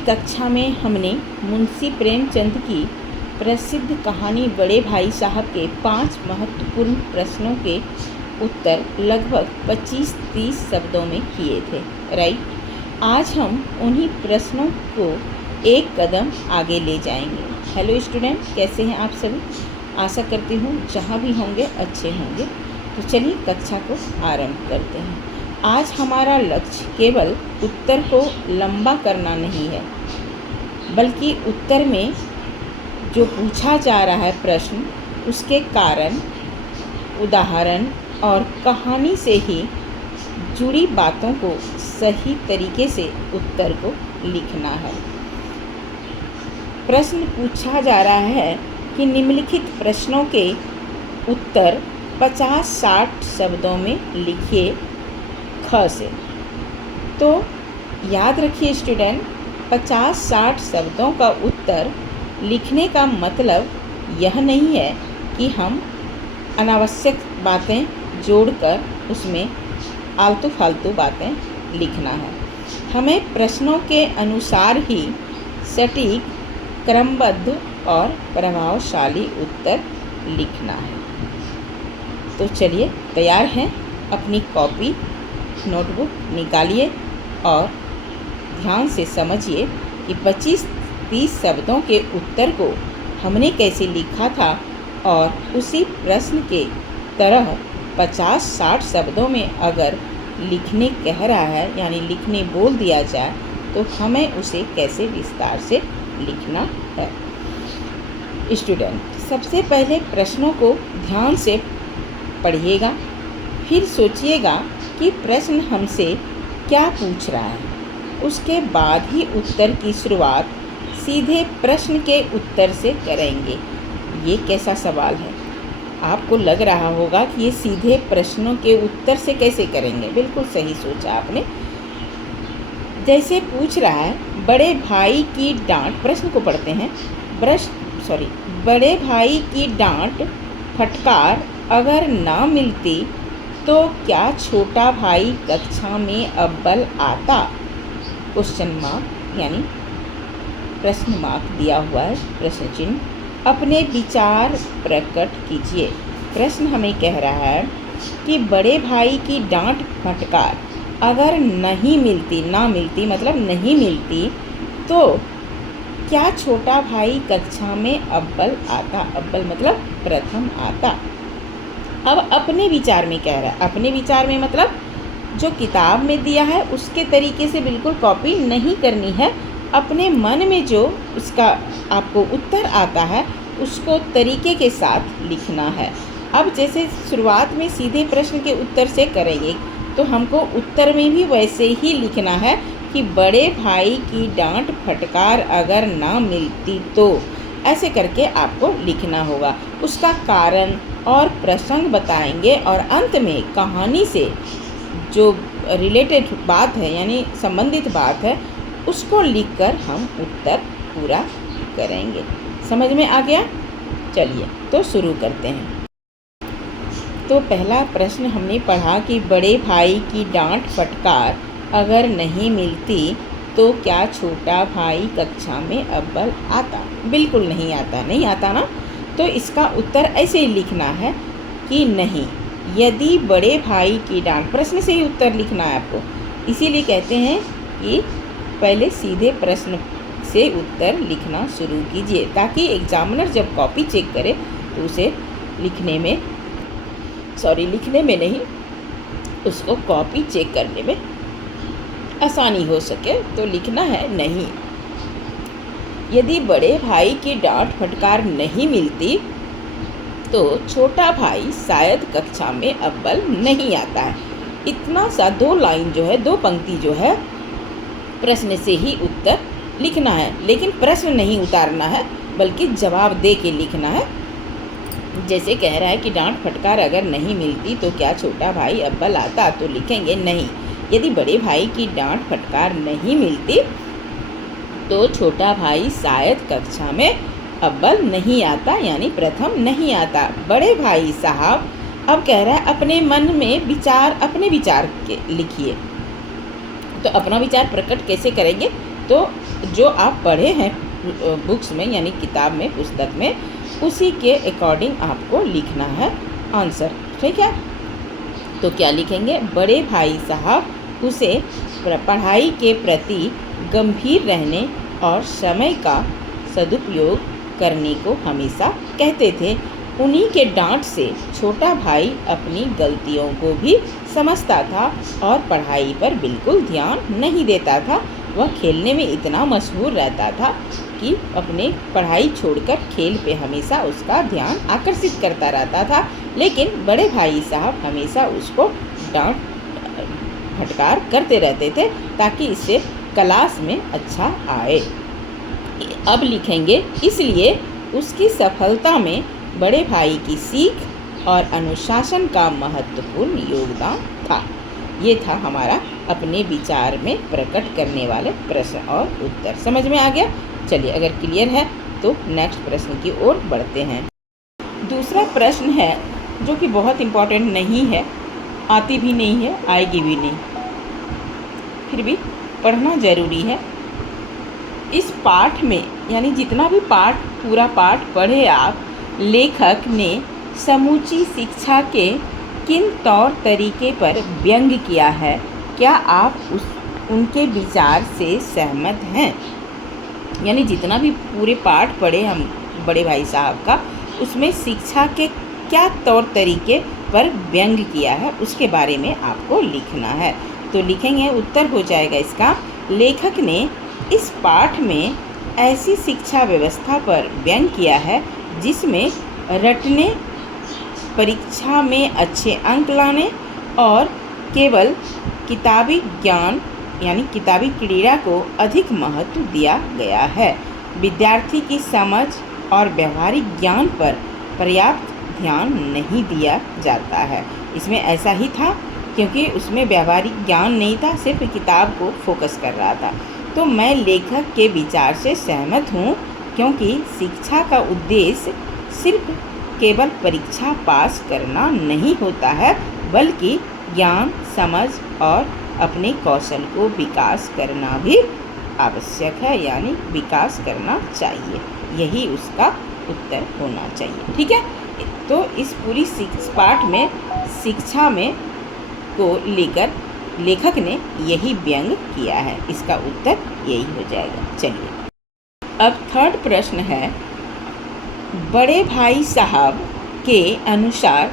कक्षा में हमने मुंशी प्रेमचंद की प्रसिद्ध कहानी बड़े भाई साहब के 5 महत्वपूर्ण प्रश्नों के उत्तर लगभग 25-30 शब्दों में किए थे, राइट। आज हम उन्हीं प्रश्नों को एक कदम आगे ले जाएंगे। हेलो स्टूडेंट, कैसे हैं आप सभी? आशा करती हूँ जहाँ भी होंगे अच्छे होंगे। तो चलिए कक्षा को आरंभ करते हैं। आज हमारा लक्ष्य केवल उत्तर को लंबा करना नहीं है, बल्कि उत्तर में जो पूछा जा रहा है प्रश्न, उसके कारण, उदाहरण और कहानी से ही जुड़ी बातों को सही तरीके से उत्तर को लिखना है। प्रश्न पूछा जा रहा है कि निम्नलिखित प्रश्नों के उत्तर 50-60 शब्दों में लिखिए ख से। तो याद रखिए स्टूडेंट, 50-60 शब्दों का उत्तर लिखने का मतलब यह नहीं है कि हम अनावश्यक बातें जोड़कर उसमें आलतू फालतू बातें लिखना है। हमें प्रश्नों के अनुसार ही सटीक, क्रमबद्ध और प्रभावशाली उत्तर लिखना है। तो चलिए, तैयार हैं? अपनी कॉपी, नोटबुक निकालिए और ध्यान से समझिए कि 25-30 शब्दों के उत्तर को हमने कैसे लिखा था, और उसी प्रश्न के तरह 50-60 शब्दों में अगर लिखने कह रहा है, यानी लिखने बोल दिया जाए, तो हमें उसे कैसे विस्तार से लिखना है। स्टूडेंट, सबसे पहले प्रश्नों को ध्यान से पढ़िएगा, फिर सोचिएगा कि प्रश्न हमसे क्या पूछ रहा है। उसके बाद ही उत्तर की शुरुआत सीधे प्रश्न के उत्तर से करेंगे। ये कैसा सवाल है? आपको लग रहा होगा कि ये सीधे प्रश्नों के उत्तर से कैसे करेंगे। बिल्कुल सही सोचा आपने। जैसे पूछ रहा है, बड़े भाई की डांट, प्रश्न को पढ़ते हैं। बड़े भाई की डांट फटकार अगर ना मिलती तो क्या छोटा भाई कक्षा में अव्वल आता? क्वेश्चन मार्क, यानी प्रश्न मार्क दिया हुआ है, प्रश्न चिन्ह। अपने विचार प्रकट कीजिए। प्रश्न हमें कह रहा है कि बड़े भाई की डांट फटकार अगर नहीं मिलती, ना मिलती मतलब नहीं मिलती, तो क्या छोटा भाई कक्षा में अव्वल आता? अव्वल मतलब प्रथम आता। अब अपने विचार में कह रहा है। अपने विचार में मतलब जो किताब में दिया है उसके तरीके से बिल्कुल कॉपी नहीं करनी है। अपने मन में जो उसका आपको उत्तर आता है, उसको तरीके के साथ लिखना है। अब जैसे शुरुआत में सीधे प्रश्न के उत्तर से करेंगे, तो हमको उत्तर में भी वैसे ही लिखना है कि बड़े भाई की डांट फटकार अगर ना मिलती तो, ऐसे करके आपको लिखना होगा। उसका कारण और प्रसंग बताएंगे, और अंत में कहानी से जो रिलेटेड बात है, यानी संबंधित बात है, उसको लिखकर हम उत्तर पूरा करेंगे। समझ में आ गया? चलिए तो शुरू करते हैं। तो पहला प्रश्न हमने पढ़ा कि बड़े भाई की डांट फटकार अगर नहीं मिलती तो क्या छोटा भाई कक्षा में अव्वल आता? बिल्कुल नहीं आता। नहीं आता ना? तो इसका उत्तर ऐसे ही लिखना है कि नहीं, यदि बड़े भाई की डांट, प्रश्न से ही उत्तर लिखना है आपको। इसीलिए कहते हैं कि पहले सीधे प्रश्न से उत्तर लिखना शुरू कीजिए, ताकि एग्जामिनर जब कॉपी चेक करे तो उसे लिखने में नहीं, उसको कॉपी चेक करने में आसानी हो सके। तो लिखना है नहीं, यदि बड़े भाई की डांट फटकार नहीं मिलती तो छोटा भाई शायद कक्षा में अव्वल नहीं आता है। इतना सा 2 लाइन जो है, 2 पंक्ति जो है, प्रश्न से ही उत्तर लिखना है। लेकिन प्रश्न नहीं उतारना है, बल्कि जवाब दे के लिखना है। जैसे कह रहा है कि डांट फटकार अगर नहीं मिलती तो क्या छोटा भाई अव्वल आता, तो लिखेंगे नहीं, यदि बड़े भाई की डांट फटकार नहीं मिलती तो छोटा भाई शायद कक्षा में अव्वल नहीं आता, यानी प्रथम नहीं आता। बड़े भाई साहब, अब कह रहा है अपने मन में विचार, अपने विचार के लिखिए। तो अपना विचार प्रकट कैसे करेंगे? तो जो आप पढ़े हैं बुक्स में यानी किताब में, पुस्तक में, उसी के अकॉर्डिंग आपको लिखना है आंसर। ठीक है, तो क्या लिखेंगे? बड़े भाई साहब उसे पढ़ाई के प्रति गंभीर रहने और समय का सदुपयोग करने को हमेशा कहते थे। उन्हीं के डांट से छोटा भाई अपनी गलतियों को भी समझता था और पढ़ाई पर बिल्कुल ध्यान नहीं देता था। वह खेलने में इतना मशहूर रहता था कि अपने पढ़ाई छोड़कर खेल पे हमेशा उसका ध्यान आकर्षित करता रहता था। लेकिन बड़े भाई साहब हमेशा उसको डांट फटकार करते रहते थे ताकि इससे क्लास में अच्छा आए। अब लिखेंगे, इसलिए उसकी सफलता में बड़े भाई की सीख और अनुशासन का महत्वपूर्ण योगदान था। ये था हमारा अपने विचार में प्रकट करने वाले प्रश्न और उत्तर। समझ में आ गया? चलिए, अगर क्लियर है तो नेक्स्ट प्रश्न की ओर बढ़ते हैं। दूसरा प्रश्न है जो कि बहुत इम्पोर्टेंट नहीं है, आती भी नहीं है, आएगी भी नहीं, फिर भी पढ़ना ज़रूरी है। इस पाठ में यानी जितना भी पाठ, पूरा पाठ पढ़े आप, लेखक ने समूची शिक्षा के किन तौर तरीके पर व्यंग किया है? क्या आप उनके विचार से सहमत हैं? यानी जितना भी पूरे पाठ पढ़े हम बड़े भाई साहब का, उसमें शिक्षा के क्या तौर तरीके पर व्यंग किया है उसके बारे में आपको लिखना है। तो लिखेंगे, उत्तर हो जाएगा इसका, लेखक ने इस पाठ में ऐसी शिक्षा व्यवस्था पर व्यंग किया है जिसमें रटने, परीक्षा में अच्छे अंक लाने और केवल किताबी ज्ञान यानी किताबी क्रीड़ा को अधिक महत्व दिया गया है। विद्यार्थी की समझ और व्यवहारिक ज्ञान पर पर्याप्त ध्यान नहीं दिया जाता है। इसमें ऐसा ही था क्योंकि उसमें व्यवहारिक ज्ञान नहीं था, सिर्फ किताब को फोकस कर रहा था। तो मैं लेखक के विचार से सहमत हूँ क्योंकि शिक्षा का उद्देश्य सिर्फ केवल परीक्षा पास करना नहीं होता है, बल्कि ज्ञान, समझ और अपने कौशल को विकास करना भी आवश्यक है, यानी विकास करना चाहिए। यही उसका उत्तर होना चाहिए। ठीक है, तो इस पूरी पाठ में शिक्षा में को लेकर लेखक ने यही व्यंग किया है। इसका उत्तर यही हो जाएगा। चलिए, अब थर्ड प्रश्न है, बड़े भाई साहब के अनुसार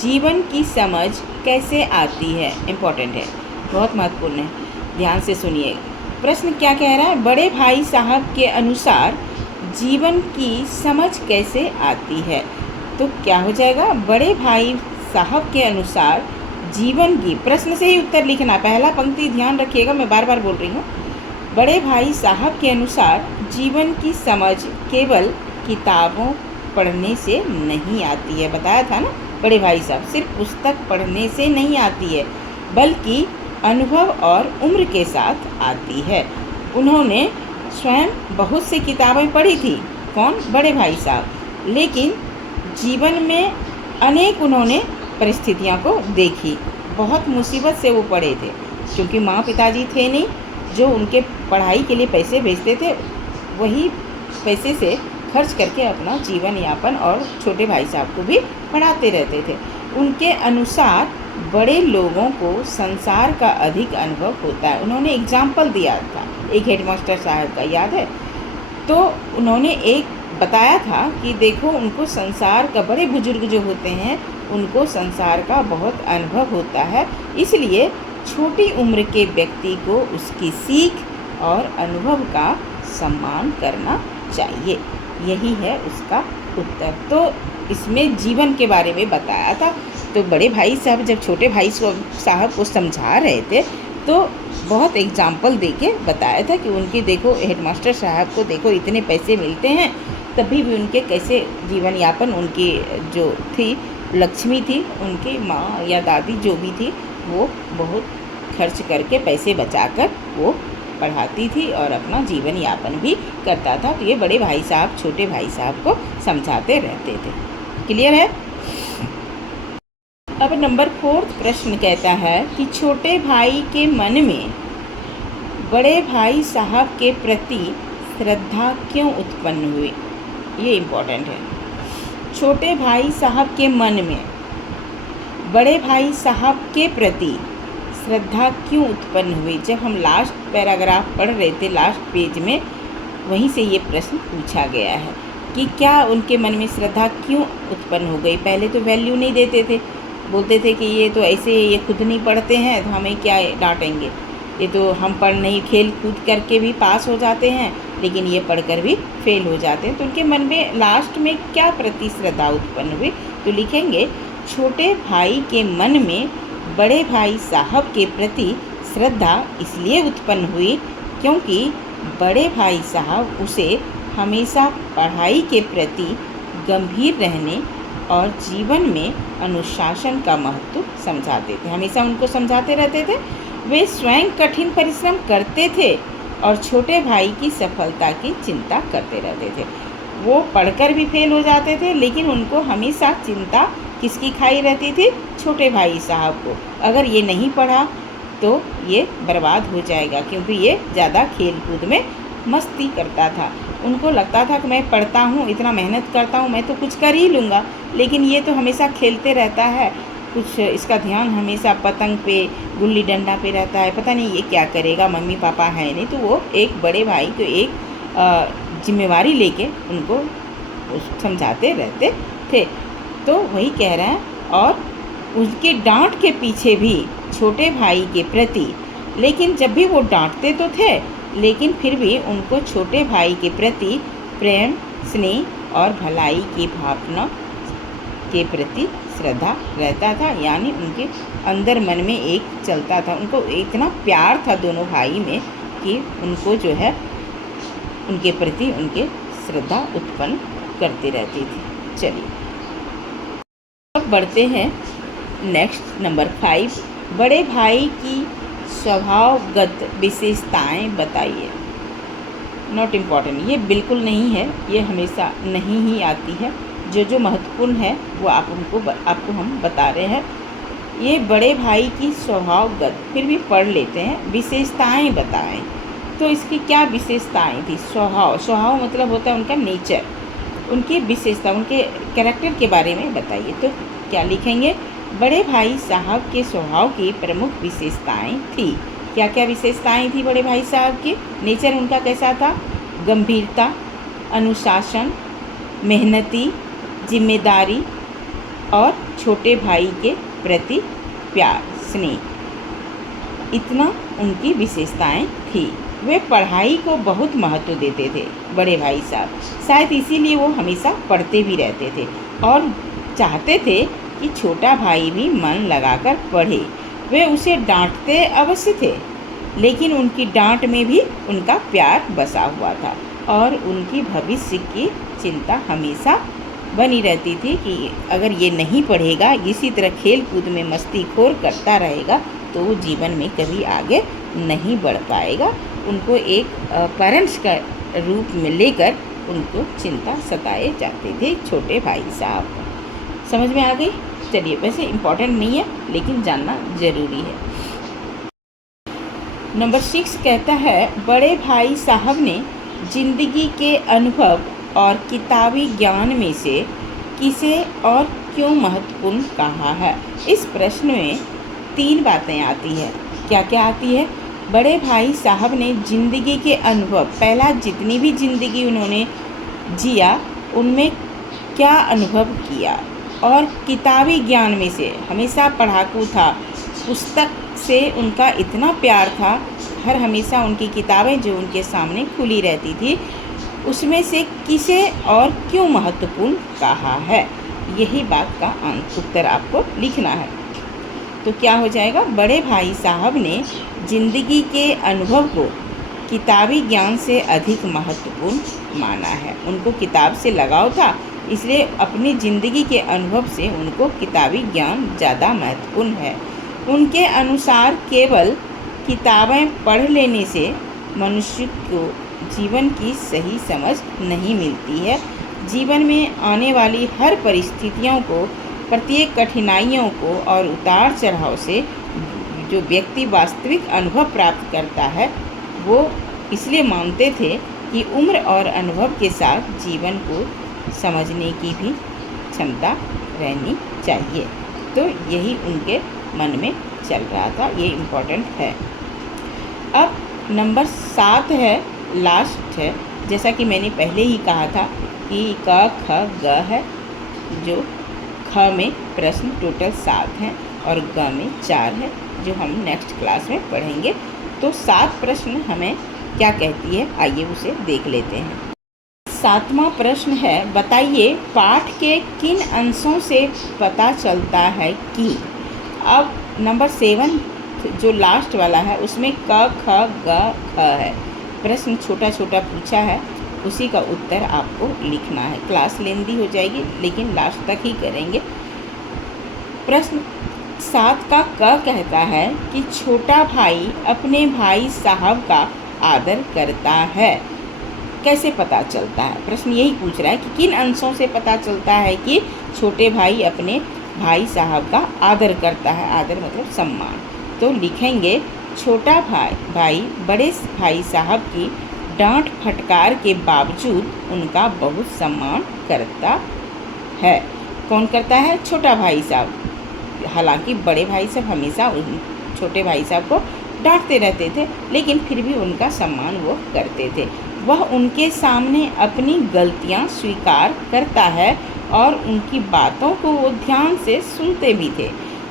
जीवन की समझ कैसे आती है? इम्पोर्टेंट है, बहुत महत्वपूर्ण है, ध्यान से सुनिए। प्रश्न क्या कह रहा है? बड़े भाई साहब के अनुसार जीवन की समझ कैसे आती है? तो क्या हो जाएगा? बड़े भाई साहब के अनुसार जीवन की, प्रश्न से ही उत्तर लिखना, पहला पंक्ति ध्यान रखिएगा, मैं बार बार बोल रही हूँ। बड़े भाई साहब के अनुसार जीवन की समझ केवल किताबों पढ़ने से नहीं आती है। बताया था ना, बड़े भाई साहब सिर्फ पुस्तक पढ़ने से नहीं आती है, बल्कि अनुभव और उम्र के साथ आती है। उन्होंने स्वयं बहुत सी किताबें पढ़ी थी। कौन? बड़े भाई साहब। लेकिन जीवन में अनेक उन्होंने परिस्थितियों को देखी, बहुत मुसीबत से वो पढ़े थे क्योंकि माँ पिताजी थे नहीं जो उनके पढ़ाई के लिए पैसे भेजते थे, वही पैसे से खर्च करके अपना जीवन यापन और छोटे भाई साहब को भी पढ़ाते रहते थे। उनके अनुसार बड़े लोगों को संसार का अधिक अनुभव होता है। उन्होंने एग्जाम्पल दिया था एक हेडमास्टर साहब का, याद है? तो उन्होंने एक बताया था कि देखो, उनको संसार का, बड़े बुजुर्ग जो होते हैं उनको संसार का बहुत अनुभव होता है, इसलिए छोटी उम्र के व्यक्ति को उसकी सीख और अनुभव का सम्मान करना चाहिए। यही है उसका उत्तर। तो इसमें जीवन के बारे में बताया था। तो बड़े भाई साहब जब छोटे भाई साहब को समझा रहे थे तो बहुत एग्जाम्पल देके बताया था कि उनके देखो, हेडमास्टर साहब को देखो इतने पैसे मिलते हैं, तभी भी उनके कैसे जीवन यापन, उनकी जो थी लक्ष्मी थी, उनकी माँ या दादी जो भी थी, वो बहुत खर्च करके पैसे बचाकर वो पढ़ाती थी और अपना जीवन यापन भी करता था। तो ये बड़े भाई साहब छोटे भाई साहब को समझाते रहते थे। क्लियर है? अब नंबर 4 प्रश्न कहता है कि छोटे भाई के मन में बड़े भाई साहब के प्रति श्रद्धा क्यों उत्पन्न हुई? ये इम्पोर्टेंट है। छोटे भाई साहब के मन में बड़े भाई साहब के प्रति श्रद्धा क्यों उत्पन्न हुई? जब हम लास्ट पैराग्राफ पढ़ रहे थे, लास्ट पेज में, वहीं से ये प्रश्न पूछा गया है कि क्या उनके मन में श्रद्धा क्यों उत्पन्न हो गई। पहले तो वैल्यू नहीं देते थे, बोलते थे कि ये तो ऐसे, ये खुद नहीं पढ़ते हैं तो हमें क्या डांटेंगे, ये तो हम पढ़ नहीं, खेल कूद करके भी पास हो जाते हैं, लेकिन ये पढ़कर भी फेल हो जाते हैं। तो उनके मन में लास्ट में क्या प्रति श्रद्धा उत्पन्न हुई? तो लिखेंगे, छोटे भाई के मन में बड़े भाई साहब के प्रति श्रद्धा इसलिए उत्पन्न हुई क्योंकि बड़े भाई साहब उसे हमेशा पढ़ाई के प्रति गंभीर रहने और जीवन में अनुशासन का महत्व समझाते थे। हमेशा उनको समझाते रहते थे। वे स्वयं कठिन परिश्रम करते थे और छोटे भाई की सफलता की चिंता करते रहते थे। वो पढ़कर भी फेल हो जाते थे, लेकिन उनको हमेशा चिंता किसकी खाई रहती थी? छोटे भाई साहब को। अगर ये नहीं पढ़ा तो ये बर्बाद हो जाएगा, क्योंकि ये ज़्यादा खेल कूद में मस्ती करता था। उनको लगता था कि मैं पढ़ता हूँ, इतना मेहनत करता हूँ, मैं तो कुछ कर ही लूँगा, लेकिन ये तो हमेशा खेलते रहता है, कुछ इसका ध्यान हमेशा पतंग पे, गुल्ली डंडा पे रहता है, पता नहीं ये क्या करेगा, मम्मी पापा है नहीं। तो वो एक बड़े भाई को एक जिम्मेवारी लेके उनको समझाते रहते थे। तो वही कह रहे हैं, और उसके डांट के पीछे भी छोटे भाई के प्रति, लेकिन जब भी वो डांटते तो थे, लेकिन फिर भी उनको छोटे भाई के प्रति प्रेम, स्नेह और भलाई की भावना के प्रति श्रद्धा रहता था। यानी उनके अंदर मन में एक चलता था, उनको इतना प्यार था दोनों भाई में कि उनको जो है उनके प्रति उनके श्रद्धा उत्पन्न करती रहती थी। चलिए अब बढ़ते हैं नेक्स्ट नंबर 5, बड़े भाई की स्वभावगत विशेषताएं बताइए। नॉट इम्पॉर्टेंट, ये बिल्कुल नहीं है, ये हमेशा नहीं ही आती है। जो महत्वपूर्ण है वो आपको हम बता रहे हैं। ये बड़े भाई की स्वभावगत, फिर भी पढ़ लेते हैं, विशेषताएं बताएं। तो इसकी क्या विशेषताएं थी? स्वभाव मतलब होता है उनका नेचर, उनकी विशेषता, उनके कैरेक्टर के बारे में बताइए। तो क्या लिखेंगे? बड़े भाई साहब के स्वभाव की प्रमुख विशेषताएं थी। क्या क्या विशेषताएं थी बड़े भाई साहब की? नेचर उनका कैसा था? गंभीरता, अनुशासन, मेहनती, जिम्मेदारी और छोटे भाई के प्रति प्यार, स्नेह, इतना उनकी विशेषताएं थी। वे पढ़ाई को बहुत महत्व देते थे बड़े भाई साहब, शायद इसीलिए वो हमेशा पढ़ते भी रहते थे और चाहते थे कि छोटा भाई भी मन लगाकर पढ़े। वे उसे डांटते अवश्य थे, लेकिन उनकी डांट में भी उनका प्यार बसा हुआ था और उनकी भविष्य की चिंता हमेशा बनी रहती थी कि अगर ये नहीं पढ़ेगा, इसी तरह खेल कूद में मस्तीखोर करता रहेगा, तो वो जीवन में कभी आगे नहीं बढ़ पाएगा। उनको एक पेरेंट्स का रूप में लेकर उनको चिंता सताए जाते थे छोटे भाई साहब। समझ में आ गई? चलिए, वैसे इम्पॉर्टेंट नहीं है, लेकिन जानना ज़रूरी है। नंबर 6 कहता है, बड़े भाई साहब ने जिंदगी के अनुभव और किताबी ज्ञान में से किसे और क्यों महत्वपूर्ण कहा है? इस प्रश्न में 3 बातें आती है। क्या क्या आती है? बड़े भाई साहब ने जिंदगी के अनुभव, पहला जितनी भी जिंदगी उन्होंने जिया उनमें क्या अनुभव किया, और किताबी ज्ञान में से, हमेशा पढ़ाकू था, पुस्तक से उनका इतना प्यार था, हर हमेशा उनकी किताबें जो उनके सामने खुली रहती थी, उसमें से किसे और क्यों महत्वपूर्ण कहा है? यही बात का उत्तर आपको लिखना है। तो क्या हो जाएगा? बड़े भाई साहब ने जिंदगी के अनुभव को किताबी ज्ञान से अधिक महत्वपूर्ण माना है। उनको किताब से लगाव था, इसलिए अपनी ज़िंदगी के अनुभव से उनको किताबी ज्ञान ज़्यादा महत्वपूर्ण है। उनके अनुसार केवल किताबें पढ़ लेने से मनुष्य को जीवन की सही समझ नहीं मिलती है। जीवन में आने वाली हर परिस्थितियों को, प्रत्येक कठिनाइयों को और उतार चढ़ाव से जो व्यक्ति वास्तविक अनुभव प्राप्त करता है, वो इसलिए मानते थे कि उम्र और अनुभव के साथ जीवन को समझने की भी क्षमता रहनी चाहिए। तो यही उनके मन में चल रहा था, ये इम्पोर्टेंट है। अब नंबर 7 है, लास्ट है। जैसा कि मैंने पहले ही कहा था कि क ख ग है, जो ख में प्रश्न टोटल 7 हैं और ग में 4 है, जो हम नेक्स्ट क्लास में पढ़ेंगे। तो 7 प्रश्न हमें क्या कहती है, आइए उसे देख लेते हैं। 7वां प्रश्न है, बताइए पाठ के किन अंशों से पता चलता है कि। अब नंबर 7 जो लास्ट वाला है उसमें क ख ग ख है। प्रश्न छोटा छोटा पूछा है, उसी का उत्तर आपको लिखना है। क्लास लेंदी हो जाएगी लेकिन लास्ट तक ही करेंगे। प्रश्न 7 का क कहता है कि छोटा भाई अपने भाई साहब का आदर करता है। कैसे पता चलता है? प्रश्न यही पूछ रहा है कि किन अंशों से पता चलता है कि छोटे भाई अपने भाई साहब का आदर करता है। आदर मतलब सम्मान। तो लिखेंगे छोटा भाई बड़े भाई साहब की डांट फटकार के बावजूद उनका बहुत सम्मान करता है। कौन करता है? छोटा भाई साहब। हालांकि बड़े भाई साहब हमेशा छोटे भाई साहब को डांटते रहते थे, लेकिन फिर भी उनका सम्मान वो करते थे। वह उनके सामने अपनी गलतियां स्वीकार करता है और उनकी बातों को वो ध्यान से सुनते भी थे।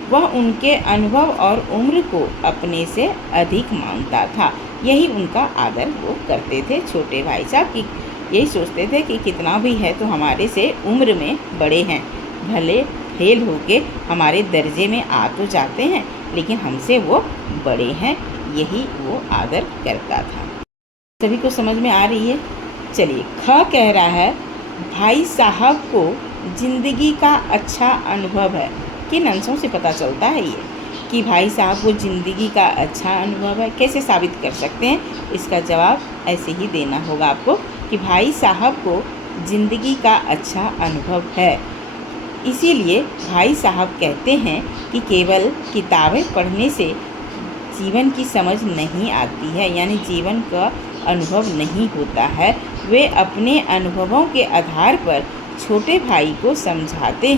वह उनके अनुभव और उम्र को अपने से अधिक मानता था। यही उनका आदर वो करते थे छोटे भाई साहब की। यही सोचते थे कि कितना भी है तो हमारे से उम्र में बड़े हैं, भले फेल होके हमारे दर्जे में आ तो जाते हैं लेकिन हमसे वो बड़े हैं। यही वो आदर करता था। सभी को समझ में आ रही है? चलिए, ख कह रहा है भाई साहब को जिंदगी का अच्छा अनुभव है। किन अंशों से पता चलता है ये कि भाई साहब को ज़िंदगी का अच्छा अनुभव है? कैसे साबित कर सकते हैं? इसका जवाब ऐसे ही देना होगा आपको कि भाई साहब को ज़िंदगी का अच्छा अनुभव है। इसीलिए भाई साहब कहते हैं कि केवल किताबें पढ़ने से जीवन की समझ नहीं आती है, यानी जीवन का अनुभव नहीं होता है। वे अपने अनुभवों के आधार पर छोटे भाई को समझाते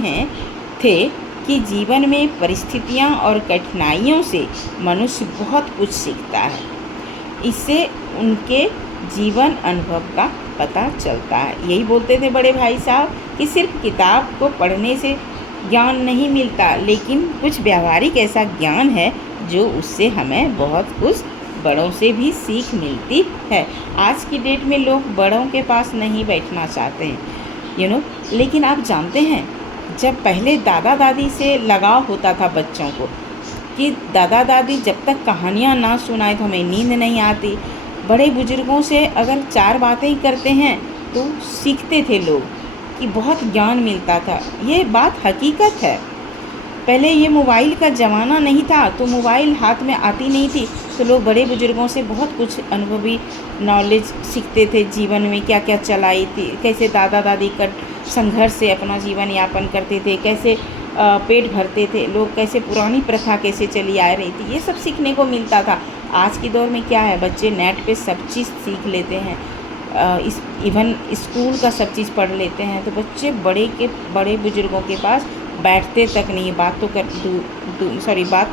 थे कि जीवन में परिस्थितियां और कठिनाइयों से मनुष्य बहुत कुछ सीखता है। इससे उनके जीवन अनुभव का पता चलता है। यही बोलते थे बड़े भाई साहब कि सिर्फ किताब को पढ़ने से ज्ञान नहीं मिलता, लेकिन कुछ व्यावहारिक ऐसा ज्ञान है जो उससे हमें बहुत कुछ बड़ों से भी सीख मिलती है। आज की डेट में लोग बड़ों के पास नहीं बैठना चाहते हैं, लेकिन आप जानते हैं जब पहले दादा दादी से लगाव होता था बच्चों को, कि दादा दादी जब तक कहानियाँ ना सुनाए तो हमें नींद नहीं आती। बड़े बुजुर्गों से अगर 4 बातें करते हैं तो सीखते थे लोग, कि बहुत ज्ञान मिलता था। ये बात हकीकत है। पहले ये मोबाइल का ज़माना नहीं था तो मोबाइल हाथ में आती नहीं थी, तो लोग बड़े बुजुर्गों से बहुत कुछ अनुभवी नॉलेज सीखते थे। जीवन में क्या क्या चलाई थी, कैसे दादा दादी कर संघर्ष से अपना जीवन यापन करते थे, कैसे पेट भरते थे लोग, कैसे पुरानी प्रथा कैसे चली आ रही थी, ये सब सीखने को मिलता था। आज की दौर में क्या है, बच्चे नेट पे सब चीज़ सीख लेते हैं, इवन स्कूल का सब चीज़ पढ़ लेते हैं। तो बच्चे बड़े बुजुर्गों के पास बैठते तक नहीं। बात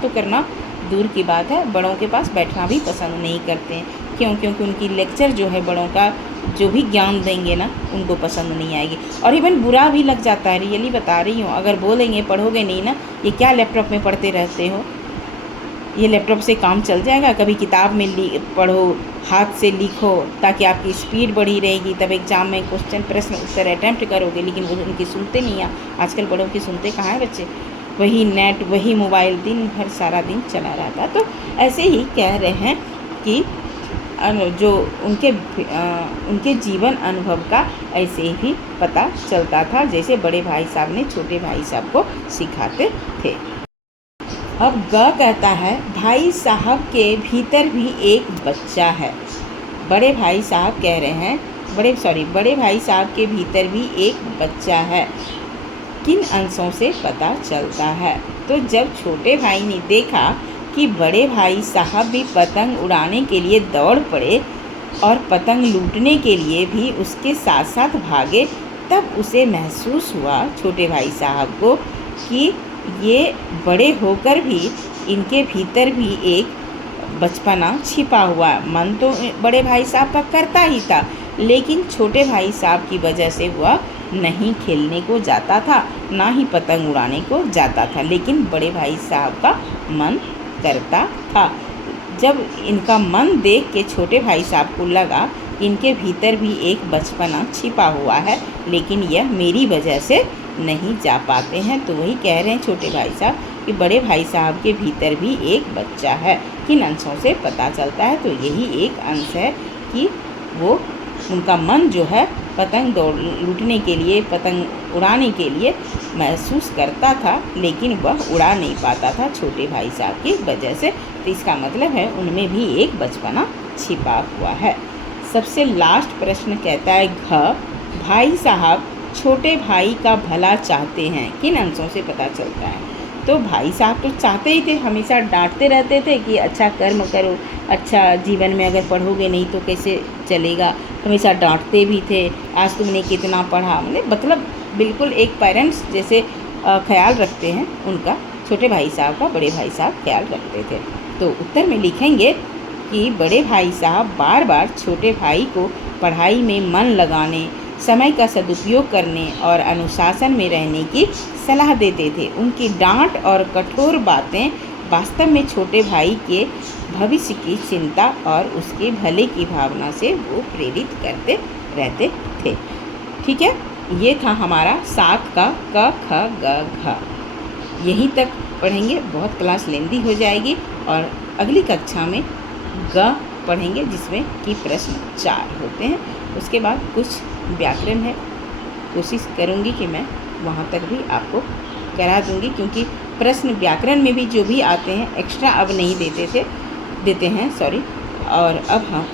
तो करना दूर की बात है, बड़ों के पास बैठना भी पसंद नहीं करते हैं। क्यों? क्योंकि उनकी लेक्चर जो है बड़ों का जो भी ज्ञान देंगे ना, उनको पसंद नहीं आएगी। और इवन बुरा भी लग जाता है, रियली बता रही हूँ। अगर बोलेंगे पढ़ोगे नहीं ना, ये क्या लैपटॉप में पढ़ते रहते हो, ये लैपटॉप से काम चल जाएगा? कभी किताब में पढ़ो, हाथ से लिखो, ताकि आपकी स्पीड बढ़ी रहेगी, तब एग्ज़ाम में क्वेश्चन प्रश्न उत्तर अटैम्प्ट करोगे। लेकिन वो उनकी सुनते नहीं हैं। आजकल बड़ों की सुनते कहाँ हैं बच्चे? वही नेट, वही मोबाइल, दिन भर सारा दिन चला रहता। तो ऐसे ही कह रहे हैं कि जो उनके जीवन अनुभव का ऐसे ही पता चलता था, जैसे बड़े भाई साहब ने छोटे भाई साहब को सिखाते थे। अब ग कहता है भाई साहब के भीतर भी एक बच्चा है। बड़े भाई साहब कह रहे हैं बड़े भाई साहब के भीतर भी एक बच्चा है। किन अंशों से पता चलता है? तो जब छोटे भाई ने देखा कि बड़े भाई साहब भी पतंग उड़ाने के लिए दौड़ पड़े और पतंग लूटने के लिए भी उसके साथ साथ भागे। तब उसे महसूस हुआ, छोटे भाई साहब को, कि ये बड़े होकर भी इनके भीतर भी एक बचपना छिपा हुआ। मन तो बड़े भाई साहब का करता ही था, लेकिन छोटे भाई साहब की वजह से वह नहीं खेलने को जाता था, ना ही पतंग उड़ाने को जाता था, लेकिन बड़े भाई साहब का मन करता था। जब इनका मन देख के छोटे भाई साहब को लगा कि इनके भीतर भी एक बचपना छिपा हुआ है, लेकिन यह मेरी वजह से नहीं जा पाते हैं, तो वही कह रहे हैं छोटे भाई साहब कि बड़े भाई साहब के भीतर भी एक बच्चा है। किन अंशों से पता चलता है? तो यही एक अंश है कि वो उनका मन जो है पतंग दौड़ लूटने के लिए, पतंग उड़ाने के लिए महसूस करता था, लेकिन वह उड़ा नहीं पाता था छोटे भाई साहब की वजह से। तो इसका मतलब है उनमें भी एक बचपना छिपा हुआ है। सबसे लास्ट प्रश्न कहता है घ, भाई साहब छोटे भाई का भला चाहते हैं। किन अंशों से पता चलता है? तो भाई साहब तो चाहते ही थे, हमेशा डांटते रहते थे कि अच्छा कर्म करो, अच्छा जीवन में अगर पढ़ोगे नहीं तो कैसे चलेगा। हमेशा डांटते भी थे, आज तुमने कितना पढ़ा, मतलब बिल्कुल एक पेरेंट्स जैसे ख्याल रखते हैं उनका, छोटे भाई साहब का बड़े भाई साहब ख्याल रखते थे। तो उत्तर में लिखेंगे कि बड़े भाई साहब बार बार छोटे भाई को पढ़ाई में मन लगाने, समय का सदुपयोग करने और अनुशासन में रहने की सलाह देते थे। उनकी डांट और कठोर बातें वास्तव में छोटे भाई के भविष्य की चिंता और उसके भले की भावना से वो प्रेरित करते रहते थे। ठीक है, ये था हमारा 7 का क ख ग घ। यहीं तक पढ़ेंगे, बहुत क्लास लेंदी हो जाएगी, और अगली कक्षा में ग पढ़ेंगे जिसमें कि प्रश्न 4 होते हैं। उसके बाद कुछ व्याकरण है, कोशिश करूँगी कि मैं वहाँ तक भी आपको करा दूँगी, क्योंकि प्रश्न व्याकरण में भी जो भी आते हैं एक्स्ट्रा अब नहीं देते हैं और अब हम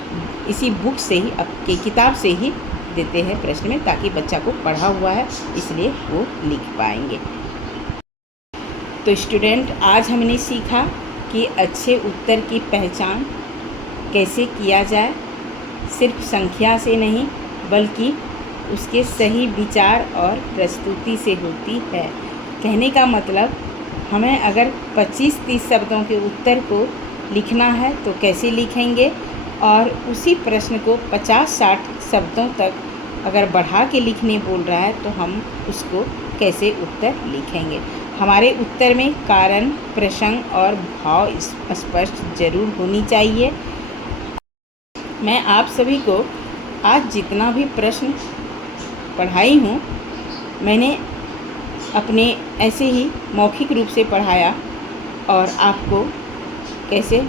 इसी बुक से ही, आपके किताब से ही देते हैं प्रश्न में, ताकि बच्चा को पढ़ा हुआ है इसलिए वो लिख पाएंगे। तो स्टूडेंट, आज हमने सीखा कि अच्छे उत्तर की पहचान कैसे किया जाए, सिर्फ संख्या से नहीं बल्कि उसके सही विचार और प्रस्तुति से होती है। कहने का मतलब, हमें अगर 25-30 शब्दों के उत्तर को लिखना है तो कैसे लिखेंगे, और उसी प्रश्न को 50-60 शब्दों तक अगर बढ़ा के लिखने बोल रहा है तो हम उसको कैसे उत्तर लिखेंगे। हमारे उत्तर में कारण, प्रसंग और भाव स्पष्ट जरूर होनी चाहिए। मैं आप सभी को आज जितना भी प्रश्न पढ़ाई हूँ, मैंने अपने ऐसे ही मौखिक रूप से पढ़ाया, और आपको कैसे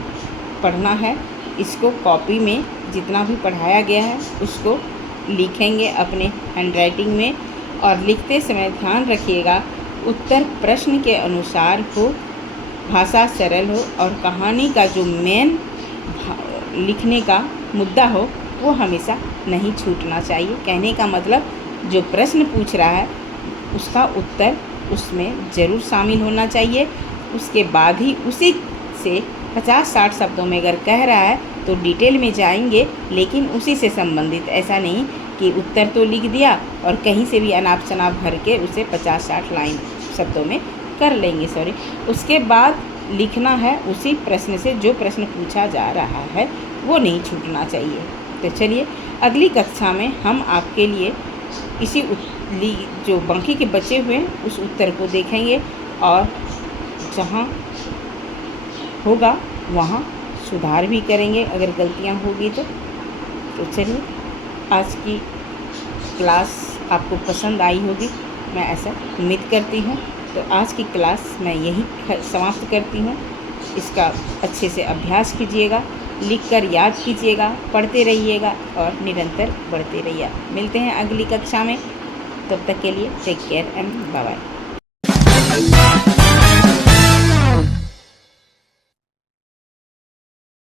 पढ़ना है इसको कॉपी में जितना भी पढ़ाया गया है उसको लिखेंगे अपने हैंडराइटिंग में, और लिखते समय ध्यान रखिएगा उत्तर प्रश्न के अनुसार हो, भाषा सरल हो, और कहानी का जो मेन लिखने का मुद्दा हो वो हमेशा नहीं छूटना चाहिए। कहने का मतलब, जो प्रश्न पूछ रहा है उसका उत्तर उसमें ज़रूर शामिल होना चाहिए। उसके बाद ही उसी से 50-60 शब्दों में अगर कह रहा है तो डिटेल में जाएंगे, लेकिन उसी से संबंधित, ऐसा नहीं कि उत्तर तो लिख दिया और कहीं से भी अनाप शनाप भर के उसे 50-60 लाइन शब्दों में कर लेंगे। उसके बाद लिखना है उसी प्रश्न से, जो प्रश्न पूछा जा रहा है वो नहीं छूटना चाहिए। तो चलिए, अगली कक्षा में हम आपके लिए इसी जो बाकी के बचे हुए उस उत्तर को देखेंगे, और जहाँ होगा वहाँ सुधार भी करेंगे अगर गलतियाँ होगी तो। चलिए, आज की क्लास आपको पसंद आई होगी, मैं ऐसा उम्मीद करती हूँ। तो आज की क्लास मैं यहीं समाप्त करती हूँ। इसका अच्छे से अभ्यास कीजिएगा, लिखकर याद कीजिएगा, पढ़ते रहिएगा और निरंतर बढ़ते रहिए। मिलते हैं अगली कक्षा में, तब तक के लिए take care and bye bye.